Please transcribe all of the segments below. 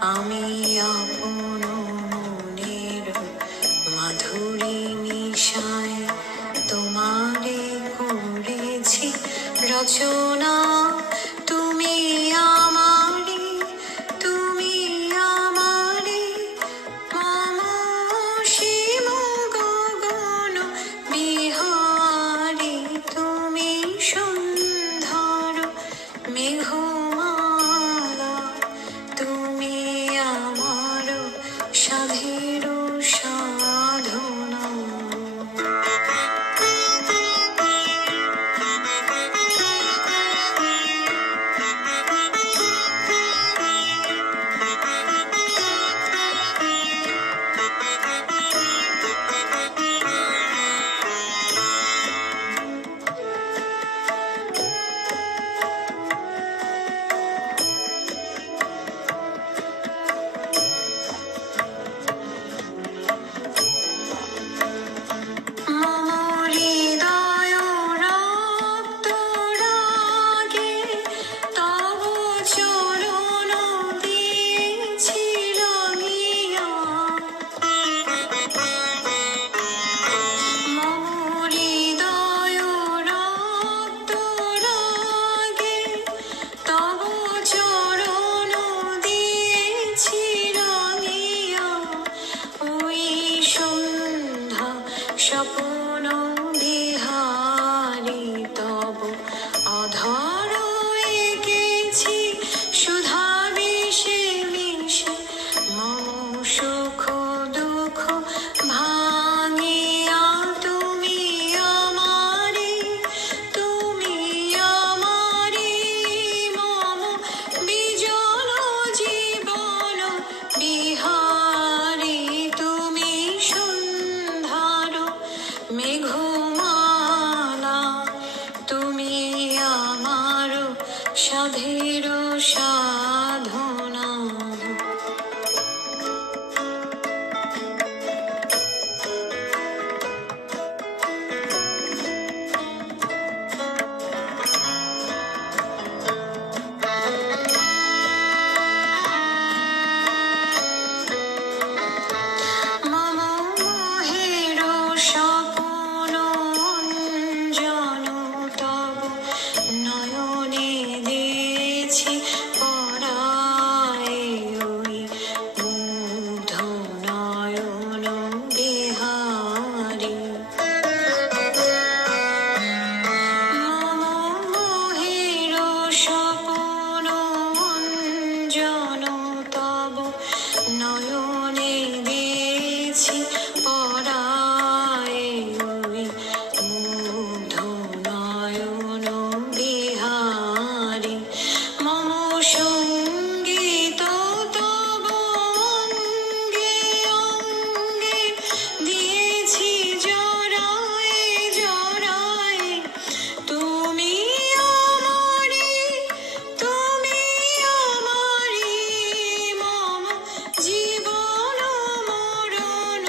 আমি আপন মনের মাধুরী নিশায় তোমারে করেছি রচনা। তুমি আমারে, তুমি আমারে, মম সীম গগন বিহারী। তুমি সন্ধ্যার মেঘমালা, তুমি আমার সাধের সাধনা। স্বপ্ন বিহারী তব অধর এঁকেছি সুধা বিষে মিশে। মম সুখ দুঃখ ভাঙিয়া তুমি আমারে, তুমি আমারে, মম বিজল জীবন বিহারী। তুমি সন্ধ্যার মেঘমালা, তুমি আমার সাধের সাধনা। মম মোহের স্বপ্ন অঞ্জন তব নয়নে দিয়েছি পরায়, ওই মুগ্ধ নয়ন বিহারী। মম মোহের স্বপ্ন অঞ্জন তব নয়নে দিয়েছি পরায়, ওই মুগ্ধ নয়ন বিহারী। মম সঙ্গীত তব অঙ্গে অঙ্গে দিয়েছি জড়ায় জড়ায়। তুমি আমারে, তুমি আমারে, মম জীবন মরণ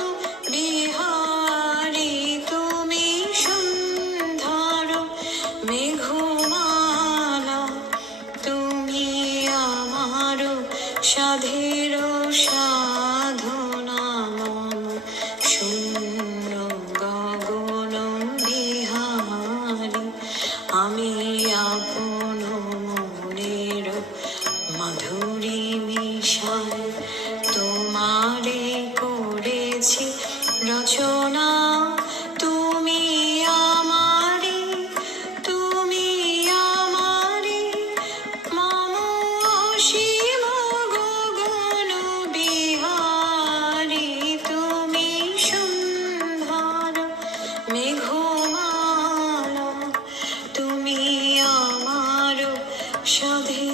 বিহারী। তুমি সন্ধ্যার মেঘমালা, তুমি আমার সাধের সাধনা। মম শূন্য গগন বিহারী, আমি আপন মনের মাধুরী মিশায় তোমারে করেছি রচনা। তুমি আমারে, তুমি আমারে, মম অসীম গগন বিহারী। তুমি সন্ধ্যার মেঘমালা, তুমি আমার সাধে